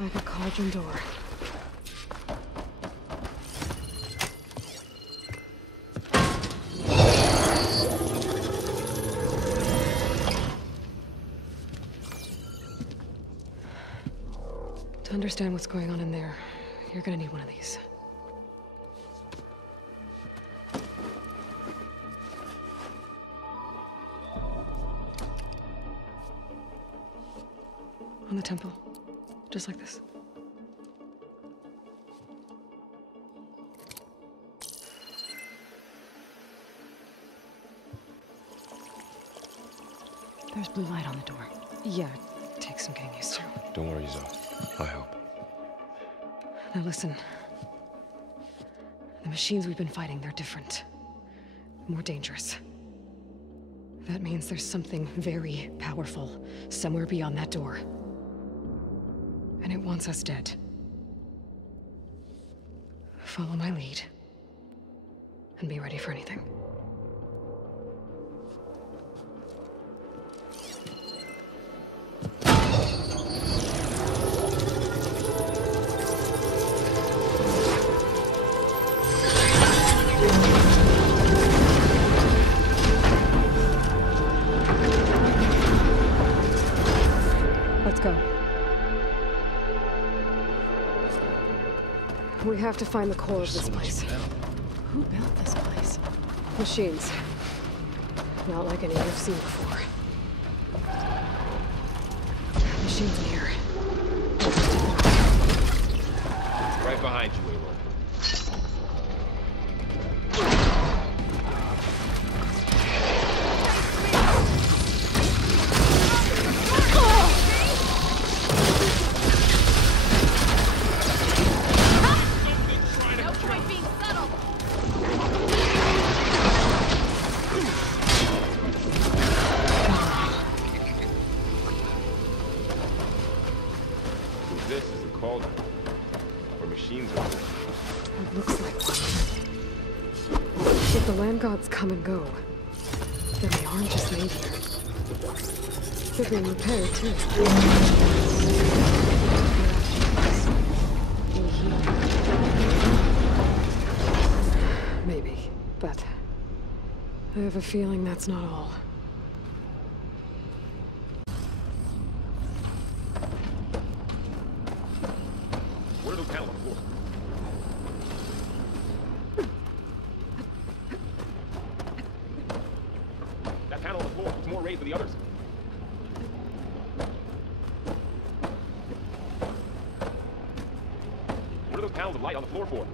Like a cauldron door. To understand what's going on in there, you're gonna need one of these. On the temple. Just like this. There's blue light on the door. Yeah, it takes some getting used to. Don't worry, Zoe. I help. Now listen. The machines we've been fighting, they're different. More dangerous. That means there's something very powerful somewhere beyond that door. And it wants us dead. Follow my lead. And be ready for anything. Let's go. We have to find the core of this place. Who built this place? Machines. Not like any I've seen before. Machines in here. Right behind you, Aloy. This is a cauldron, where machines are working. It looks like one. If the land gods come and go, then they aren't just made here. They're being repaired, too. Maybe, but I have a feeling that's not all. What are those panels on the floor? That panel on the floor, it's more raised than the others. What are those panels of light on the floor for?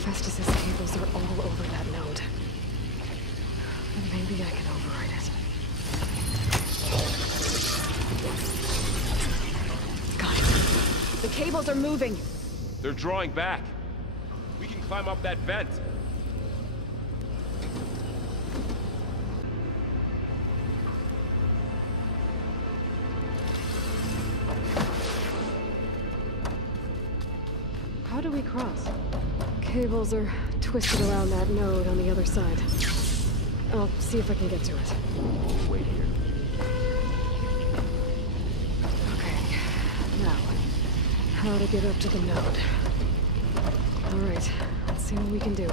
Festus's cables are all over that node. And maybe I can override it. Got it. The cables are moving. They're drawing back. We can climb up that vent. How do we cross? Cables are twisted around that node on the other side. I'll see if I can get to it. Wait here. Okay. Now, how to get up to the node. Alright, let's see what we can do.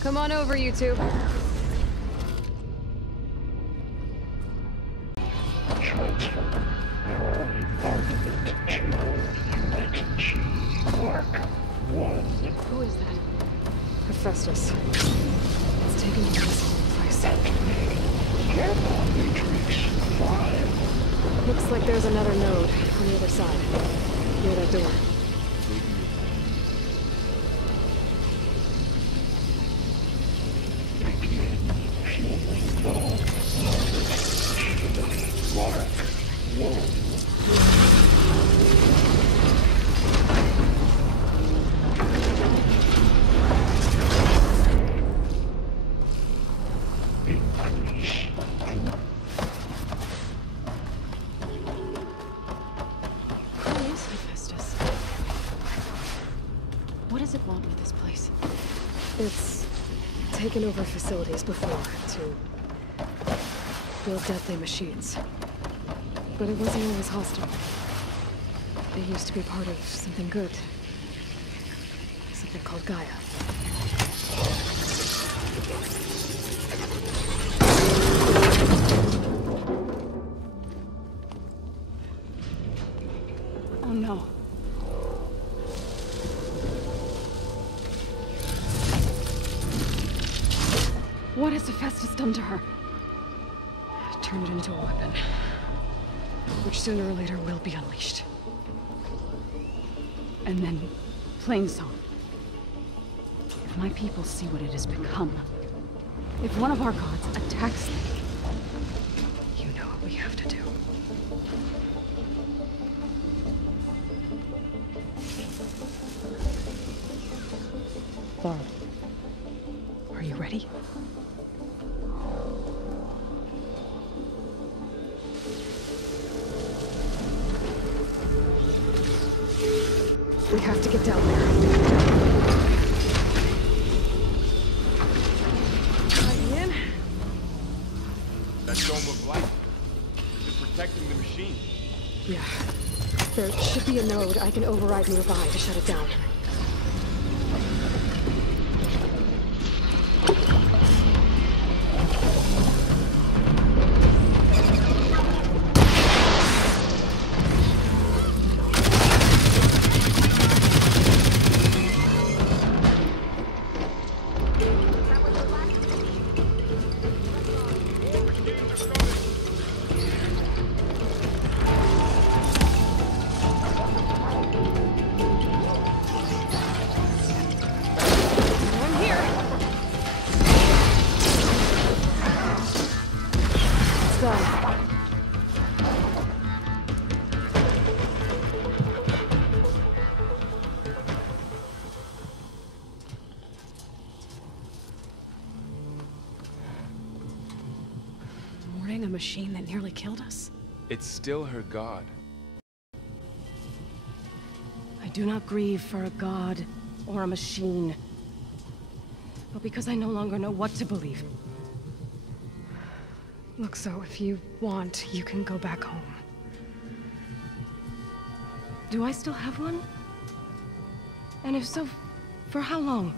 Come on over, you two. Who is that? Hephaestus. It's taken over this whole place. Looks like there's another node on the other side, near that door. What does it want with this place? It's taken over facilities before to build deadly machines. But it wasn't always hostile. It used to be part of something good. Something called Gaia. Oh no. What has Hephaestus done to her? Turned it into a weapon. Which sooner or later will be unleashed. And then, Plainsong. If my people see what it has become, if one of our gods attacks them, You know what we have to do. Varl, are you ready? We have to get down there. In? That dome of light. It's protecting the machine. Yeah. There should be a node I can override nearby to shut it down. a machine that nearly killed us? It's still her god. I do not grieve for a god or a machine, but because I no longer know what to believe. Look, so if you want, you can go back home. Do I still have one? And if so, for how long?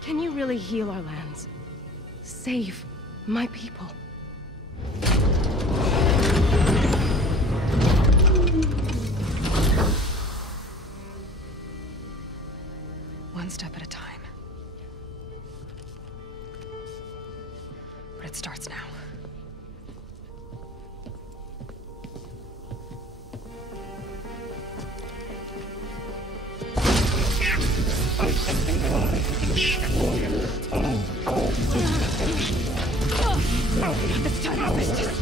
Can you really heal our lands? Save my people? One step at a time. But it starts now. This time of it!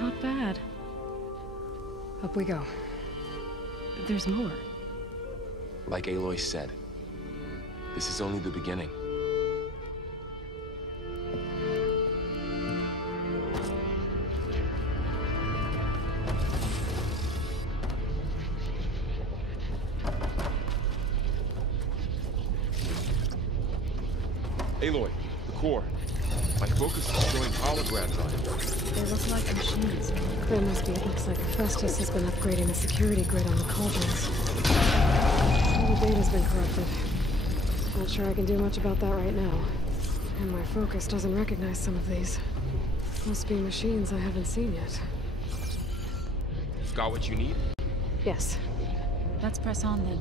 Not bad. Up we go. There's more. Like Aloy said, this is only the beginning. Aloy, the core. My focus is showing holograms on it. They look like machines. There must be. It looks like Festus has been upgrading the security grid on the cauldrons. Some of the data's been corrupted. Not sure I can do much about that right now. And my focus doesn't recognize some of these. Must be machines I haven't seen yet. Got what you need? Yes. Let's press on then.